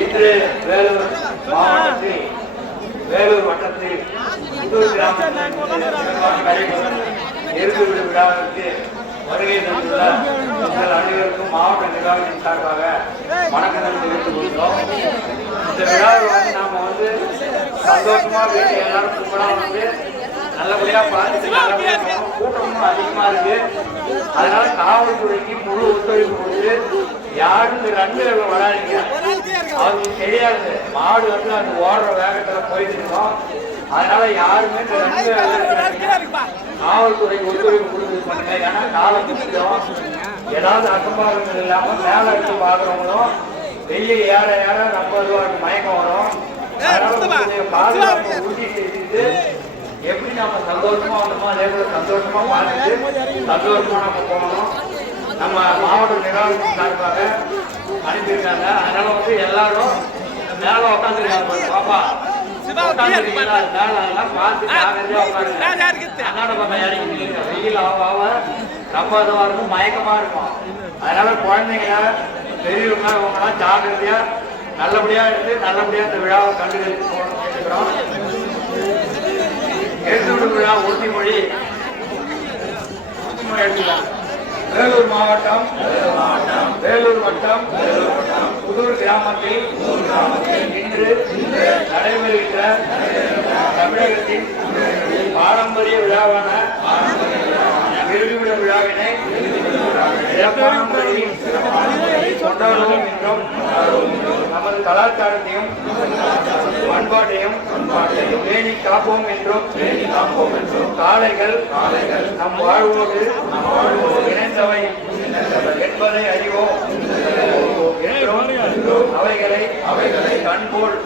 இன்று வேலூர் மாவட்டத்தில் வேலூர் வட்டத்தில் புதூர் கிராமத்தில் நடைபெறும் எருது விடு விழாவிற்கு வருகை தந்துள்ள உங்கள் அனைவருக்கும் மாவட்ட நிர்வாகத்தின் சார்பாக வணக்கங்கள் தெரிவித்துக் கொள்கிறோம். இந்த விழாவை நாம சந்தோஷமா வீட்டு எல்லாரும் கும்பலா நல்லபடியா பார்த்துட்டு கூட்டமும் அதிகமா இருக்கு. அதனால காவல்துறைக்கு முழு ஒத்துழைப்பு கொடுத்து யாரும் இந்த ரன்கள் வராதிங்க. அவங்களுக்கு தெரியாது மாடு அது ஓடுற வேகத்துல போயிட்டு இருக்கோம். அதனால யாருமே இந்த ரன்கள் காவல்துறைக்கு ஒத்துழைப்பு கொடுத்து பண்ணுங்க. ஏன்னா காலம் முக்கியம். ஏதாவது அக்கம்பாகங்கள் இல்லாம மேல எடுத்து பாக்குறவங்களும் வெளியே ஏற ஏற ரொம்ப ரூபாய்க்கு மயக்கம் வரும். அதனால பாதுகாப்பு உறுதி செய்து எப்படி நம்ம சந்தோஷமா வந்தோமோ அதே போல சந்தோஷமா பார்த்துட்டு சந்தோஷமா நம்ம போகணும். நம்ம மாவட்ட நிர்வாகத்தின் சார்பாக அனுப்பியிருக்காங்க. அதனால எல்லாரும் மேல உட்காந்துருக்காங்க. பாப்பா உட்காந்துருக்கீங்களா? மேலாம் பார்த்து ஜாகிரதையா உட்காருங்க. கண்ணாட பக்கம் இறங்கிட்டு வெயில் ஆக ரொம்ப இதுவா இருக்கும், மயக்கமா இருக்கும். அதனால குழந்தைங்க பெரியவங்க இவங்கலாம் ஜாகிரதையா நல்லபடியா இருந்து நல்லபடியா இந்த விழாவை கண்டுகளித்து போகணும்னு கேட்டுக்கிறோம். எழுத்து விழா உறுதிமொழி எடுத்துக்கலாம். வேலூர் மாவட்டம் வேலூர் வட்டம் புதூர் கிராமத்தில் இன்று நடைபெறுகின்ற தமிழகத்தின் பாரம்பரிய விழாவான விருதுவிட விழாவினை சிறப்பான முறையில் கொண்டாடுவோம் என்றும் நமது கலாச்சாரத்தையும் பண்பாட்டையும் பேணி காப்போம் என்றும் காளைகள் நம் வாழ்வோடு இணைந்தவை என்பதை அறிவோம் என்றும் அவைகளை கண்போல்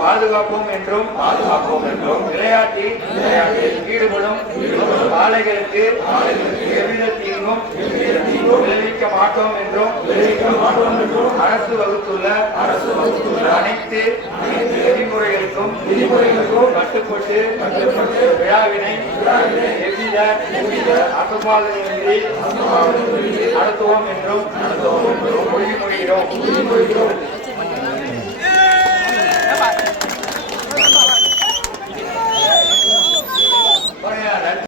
பாதுகாப்போம் என்றும் விளையாட்டில் ஈடுபடும் காளைகளுக்கு எவ்வித தீங்கும் விளைவிக்க மாட்டோம் என்றும் அரசு வகுத்துள்ள அனைத்து விதிமுறைகளுக்கும் கட்டுப்பட்டு விழாவினை எவ்வித அசம்பாதனையின்றி நடத்துவோம் என்றும் உறுதிமொழிகிறோம்.